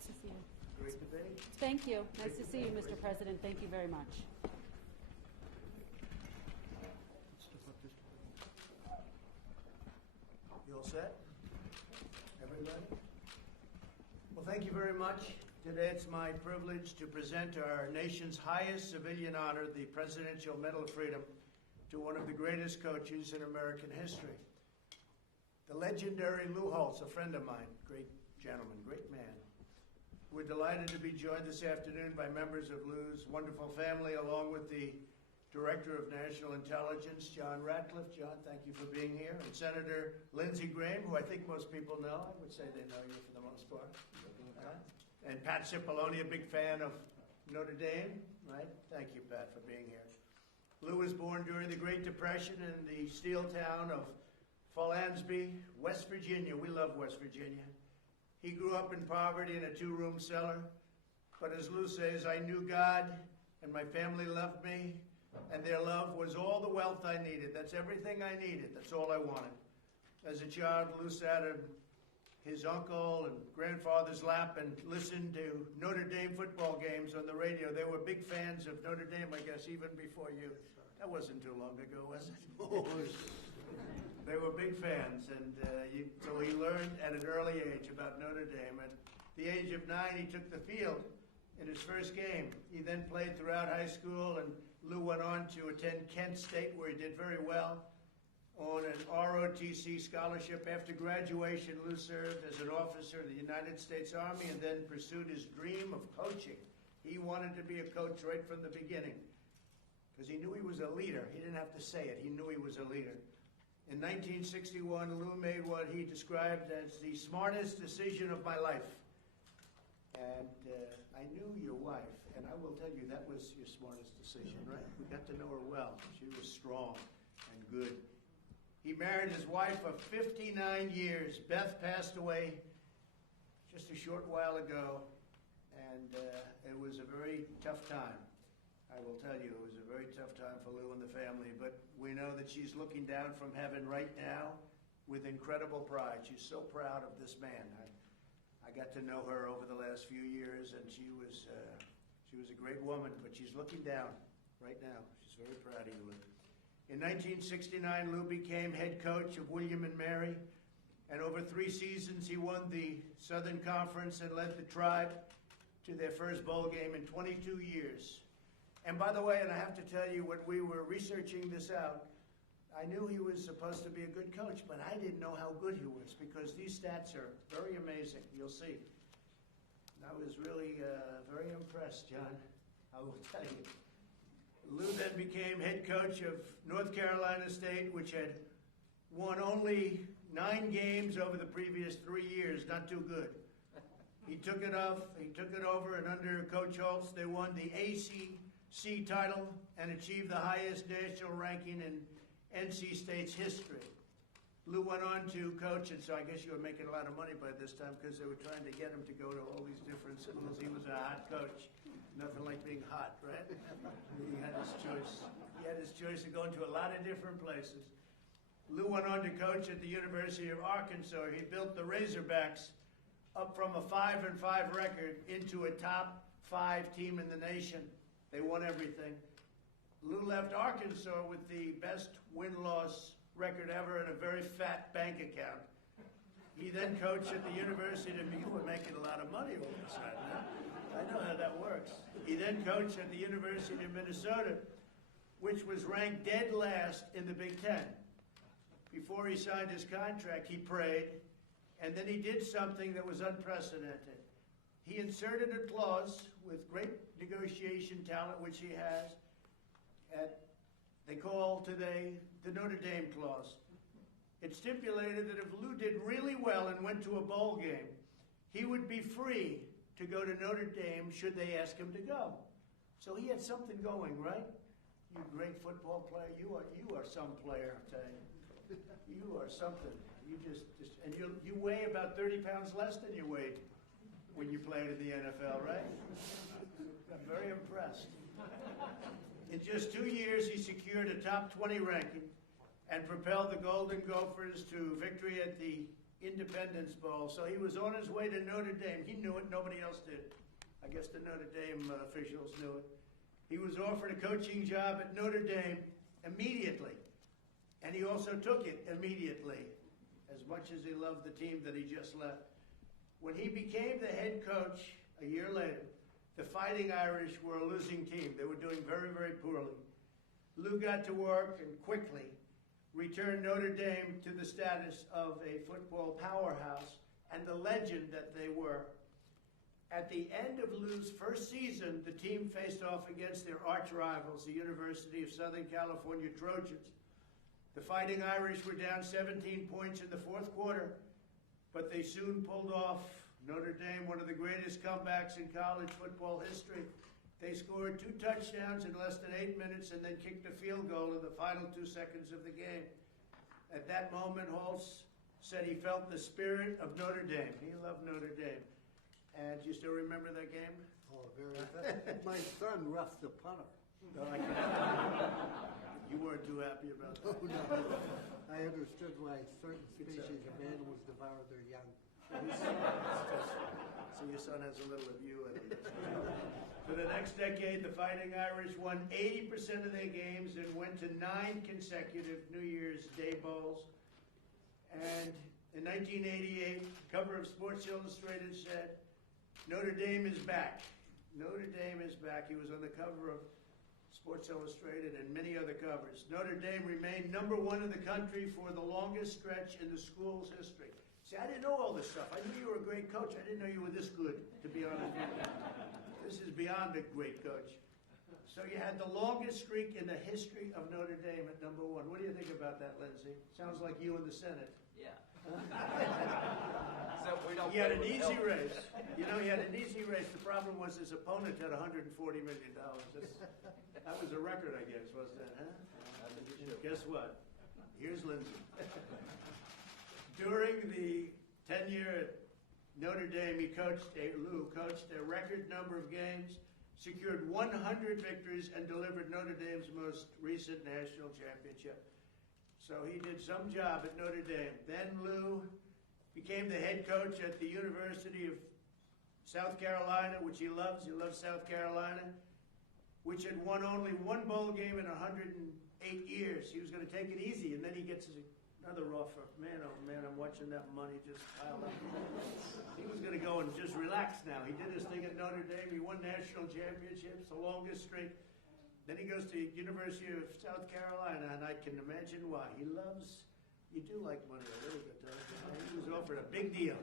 Nice to see you. Great debate. Thank you. Nice to see you, Mr. President. Thank you very much. You all set? Everybody? Well, thank you very much. Today it's my privilege to present our nation's highest civilian honor, the Presidential Medal of Freedom, to one of the greatest coaches in American history. The legendary Lou Holtz, a friend of mine, great gentleman, great man. We're delighted to be joined this afternoon by members of Lou's wonderful family, along with the Director of National Intelligence, John Ratcliffe. John, thank you for being here. And Senator Lindsey Graham, who I think most people know. I would say they know you for the most part. And Pat Cipollone, a big fan of Notre Dame, right? Thank you, Pat, for being here. Lou was born during the Great Depression in the steel town of Falansby, West Virginia. We love West Virginia. He grew up in poverty in a two-room cellar. But as Lou says, I knew God, and my family loved me, and their love was all the wealth I needed. That's everything I needed. That's all I wanted. As a child, Lou sat in his uncle and grandfather's lap and listened to Notre Dame football games on the radio. They were big fans of Notre Dame, I guess, even before you. That wasn't too long ago, was it? They were big fans, and so he learned at an early age about Notre Dame. At the age of 9, he took the field in his first game. He then played throughout high school, and Lou went on to attend Kent State, where he did very well on an ROTC scholarship. After graduation, Lou served as an officer in the United States Army and then pursued his dream of coaching. He wanted to be a coach right from the beginning because he knew he was a leader. He didn't have to say it. He knew he was a leader. In 1961, Lou made what he described as the smartest decision of my life. And I knew your wife, and I will tell you that was your smartest decision, right? We got to know her well. She was strong and good. He married his wife of 59 years. Beth passed away just a short while ago, and it was a very tough time. I will tell you, it was a very tough time for Lou and the family, but we know that she's looking down from heaven right now with incredible pride. She's so proud of this man. I got to know her over the last few years, and she was a great woman, but she's looking down right now. She's very proud of you, Lou. In 1969, Lou became head coach of William & Mary, and over 3 seasons, he won the Southern Conference and led the Tribe to their first bowl game in 22 years. And by the way, and I have to tell you, when we were researching this out, I knew he was supposed to be a good coach, but I didn't know how good he was because these stats are very amazing. You'll see. And I was really very impressed, John. I will tell you. Lou then became head coach of North Carolina State, which had won only 9 games over the previous 3 years. Not too good. He took it over, and under Coach Holtz, they won the ACC title and achieved the highest national ranking in NC State's history. Lou went on to coach, and so I guess you were making a lot of money by this time because they were trying to get him to go to all these different schools. He was a hot coach. Nothing like being hot, right? He had his choice. He had his choice of going to a lot of different places. Lou went on to coach at the University of Arkansas. He built the Razorbacks up from a 5-5 record into a top 5 team in the nation. They won everything. Lou left Arkansas with the best win-loss record ever and a very fat bank account. He then coached at the University of Minnesota. You were making a lot of money all of a sudden. Huh? I know how that works. He then coached at the University of Minnesota, which was ranked dead last in the Big Ten. Before he signed his contract, he prayed, and then he did something that was unprecedented. He inserted a clause with great negotiation talent, which he has, they call today the Notre Dame clause. It stipulated that if Lou did really well and went to a bowl game, he would be free to go to Notre Dame should they ask him to go. So he had something going, right? You great football player. You are some player, I tell you. You are something. You just and you weigh about 30 pounds less than you weighed when you played in the NFL, right? I'm very impressed. In just 2 years, he secured a top 20 ranking and propelled the Golden Gophers to victory at the Independence Bowl. So he was on his way to Notre Dame. He knew it. Nobody else did. I guess the Notre Dame officials knew it. He was offered a coaching job at Notre Dame immediately. And he also took it immediately, as much as he loved the team that he just left. When he became the head coach a year later, the Fighting Irish were a losing team. They were doing very, very poorly. Lou got to work and quickly returned Notre Dame to the status of a football powerhouse and the legend that they were. At the end of Lou's first season, the team faced off against their arch rivals, the University of Southern California Trojans. The Fighting Irish were down 17 points in the fourth quarter, but they soon pulled off Notre Dame, one of the greatest comebacks in college football history. They scored 2 touchdowns in less than 8 minutes and then kicked a field goal in the final 2 seconds of the game. At that moment, Holtz said he felt the spirit of Notre Dame. He loved Notre Dame. And do you still remember that game? Oh, very good. My son roughed the punter. No, I can't. You weren't too happy about that. Oh, no. I understood why certain species of animals devour their young. So your son has a little of you in him. For the next decade, the Fighting Irish won 80% of their games and went to 9 consecutive New Year's Day Bowls. And in 1988, the cover of Sports Illustrated said, Notre Dame is back. Notre Dame is back. He was on the cover of Sports Illustrated and many other covers. Notre Dame remained #1 in the country for the longest stretch in the school's history. See, I didn't know all this stuff. I knew you were a great coach. I didn't know you were this good, to be honest with you. This is beyond a great coach. So you had the longest streak in the history of Notre Dame at #1. What do you think about that, Lindsay? Sounds like you in the Senate. Yeah. So we don't. He had an easy race. You know, he had an easy race. The problem was his opponent had $140 million. That was a record, I guess, wasn't it? Huh? Guess what? Here's Lindsay. During the tenure at Notre Dame, Lou coached a record number of games, secured 100 victories, and delivered Notre Dame's most recent national championship. So he did some job at Notre Dame. Then Lou became the head coach at the University of South Carolina, which he loves. He loves South Carolina, which had won only 1 bowl game in 108 years. He was going to take it easy, and then he gets another offer. Man, oh man, I'm watching that money just pile up. He was going to go and just relax now. He did his thing at Notre Dame. He won national championships, the longest streak. Then he goes to the University of South Carolina, and I can imagine why. You do like money a little bit, don't you? He was offered a big deal.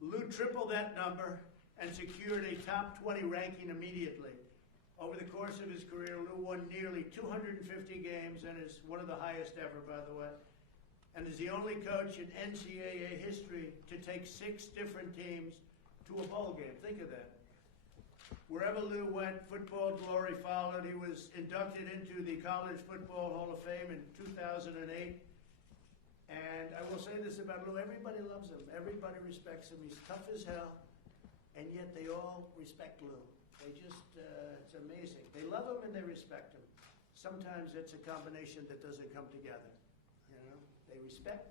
Lou tripled that number and secured a top 20 ranking immediately. Over the course of his career, Lou won nearly 250 games and is one of the highest ever, by the way, and is the only coach in NCAA history to take 6 different teams to a bowl game. Think of that. Wherever Lou went, football glory followed. He was inducted into the College Football Hall of Fame in 2008. And I will say this about Lou, everybody loves him. Everybody respects him. He's tough as hell, and yet they all respect Lou. They just, it's amazing. They love him and they respect him. Sometimes it's a combination that doesn't come together. You know, they respect,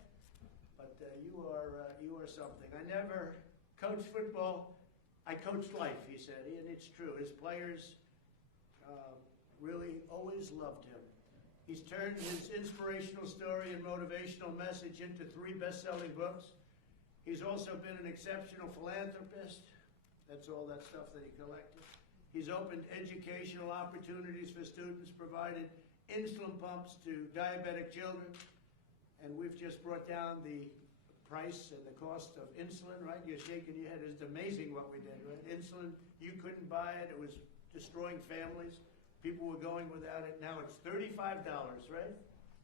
but you are something. I never coached football. I coached life, he said, and it's true. His players really always loved him. He's turned his inspirational story and motivational message into 3 best-selling books. He's also been an exceptional philanthropist. That's all that stuff that he collected. He's opened educational opportunities for students, provided insulin pumps to diabetic children, and we've just brought down the price and the cost of insulin, right? You're shaking your head. It's amazing what we did, right? Insulin, you couldn't buy it. It was destroying families. People were going without it. Now it's $35, right?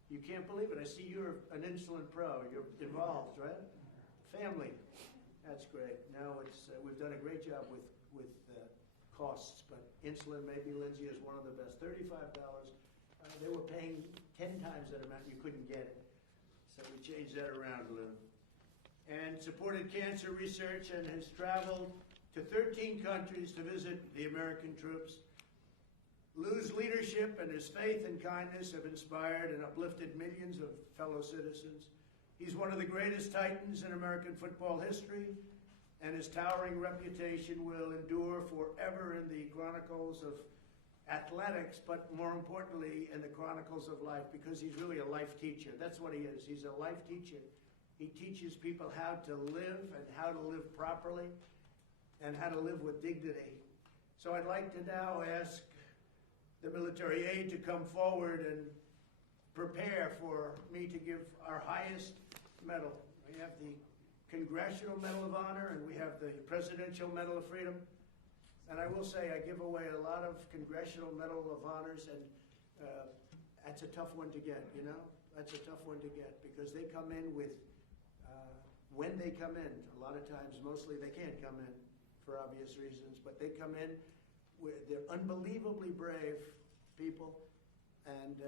You can't believe it. I see you're an insulin pro. You're involved, right? Family. That's great. Now it's we've done a great job with costs, but insulin, maybe Lindsay is one of the best. $35. They were paying 10 times that amount. You couldn't get it. So we changed that around a little. And supported cancer research and has traveled to 13 countries to visit the American troops. Lou's leadership and his faith and kindness have inspired and uplifted millions of fellow citizens. He's one of the greatest titans in American football history, and his towering reputation will endure forever in the chronicles of athletics, but more importantly, in the chronicles of life, because he's really a life teacher. That's what he is. He's a life teacher. He teaches people how to live and how to live properly and how to live with dignity. So I'd like to now ask the military aide to come forward and prepare for me to give our highest medal. We have the Congressional Medal of Honor and we have the Presidential Medal of Freedom. And I will say I give away a lot of Congressional Medal of Honors, and that's a tough one to get, you know? That's a tough one to get because they come in with, when they come in, a lot of times, mostly they can't come in for obvious reasons, but they come in, they're unbelievably brave people, and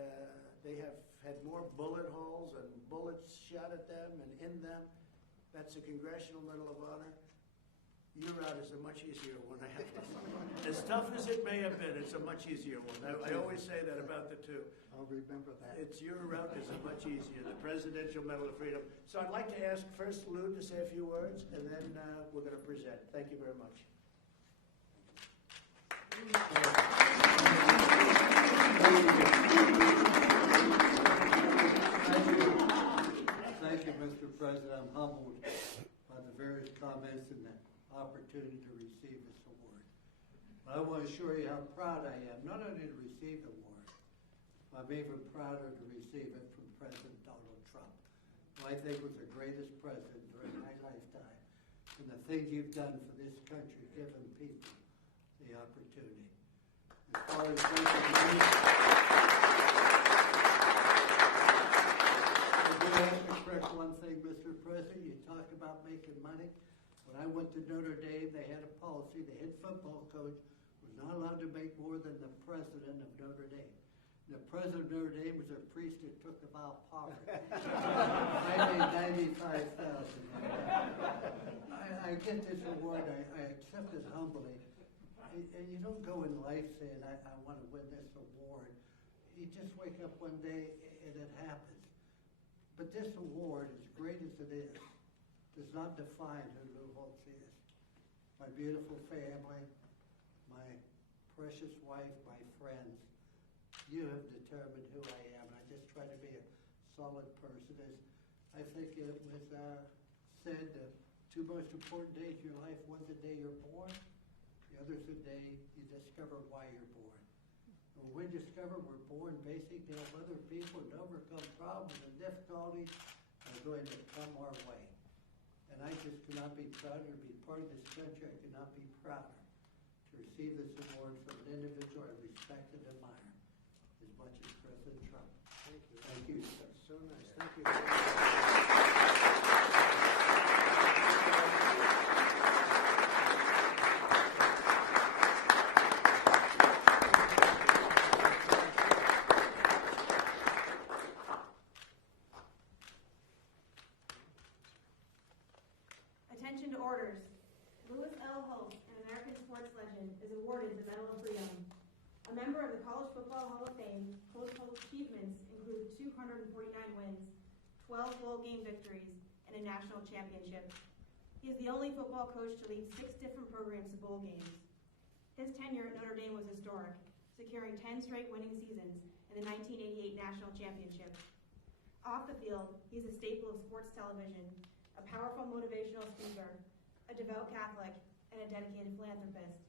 they have had more bullet holes and bullets shot at them and in them. That's a Congressional Medal of Honor. Your route is a much easier one, I have to say. As tough as it may have been, it's a much easier one. I always say that about the two. I'll remember that. Your route is a much easier, the Presidential Medal of Freedom. So I'd like to ask first Lou to say a few words, and then we're going to present. Thank you very much. Thank you, Mr. President. I'm humbled by the various comments and the opportunity to receive this award. But I want to assure you how proud I am, not only to receive the award, I'm even prouder to receive it from President Donald Trump, who I think was the greatest president during my lifetime, and the things you've done for this country, giving people the opportunity. As far as I have to correct one thing, Mr. President. You talk about making money. When I went to Notre Dame, they had a policy. The head football coach was not allowed to make more than the president of Notre Dame. And the president of Notre Dame was a priest who took the vow of poverty. I made $95,000. I get this award. I accept it humbly. And you don't go in life saying, I want to win this award. You just wake up one day and it happens. But this award, as great as it is, does not define who Lou Holtz is. My beautiful family, my precious wife, my friends, you have determined who I am. I just try to be a solid person. As I think it was said, the two most important days of your life, one's the day you're born, the other's the day you discover why you're born. And when we discover we're born basically to help other people and overcome problems and difficulties that are going to come our way. And I just could not be prouder to be part of this country. I could not be prouder to receive this award from an individual I respect and admire as much as President Trump. Thank you. Thank you, sir. So nice. Thank you very much. Attention to orders. Louis L. Holtz, an American sports legend, is awarded the Medal of Freedom. A member of the College Football Hall of Fame, Holtz's achievements include 249 wins, 12 bowl game victories, and a national championship. He is the only football coach to lead 6 different programs to bowl games. His tenure at Notre Dame was historic, securing 10 straight winning seasons and the 1988 national championship. Off the field, he's a staple of sports television, a powerful motivational speaker, a devout Catholic, and a dedicated philanthropist.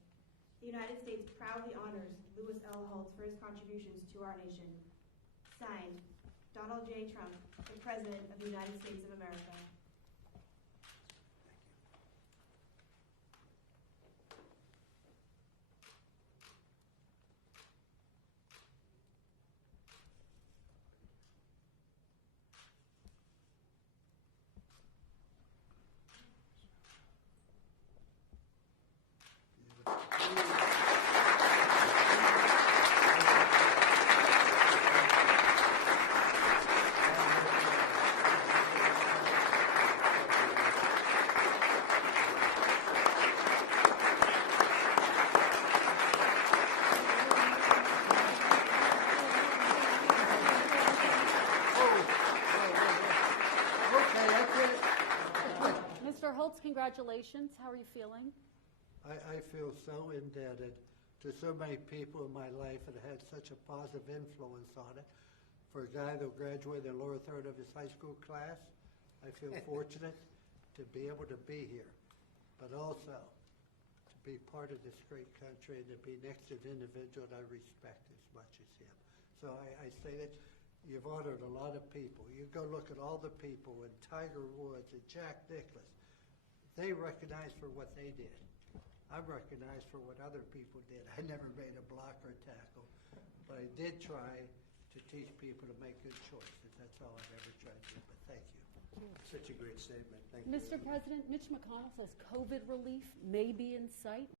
The United States proudly honors Louis L. Holtz for his contributions to our nation. Signed, Donald J. Trump, the President of the United States of America. congratulations. How are you feeling? I feel so indebted to so many people in my life that had such a positive influence on it. For a guy that graduated in the lower third of his high school class, I feel fortunate to be able to be here, but also to be part of this great country and to be next to an individual that I respect as much as him. So I say that you've honored a lot of people. You go look at all the people in Tiger Woods and Jack Nicklaus. They recognized for what they did. I'm recognized for what other people did. I never made a block or tackle, but I did try to teach people to make good choices. That's all I've ever tried to do, but thank you. Such a great statement. Thank you. Mr. President, Mitch McConnell says COVID relief may be in sight.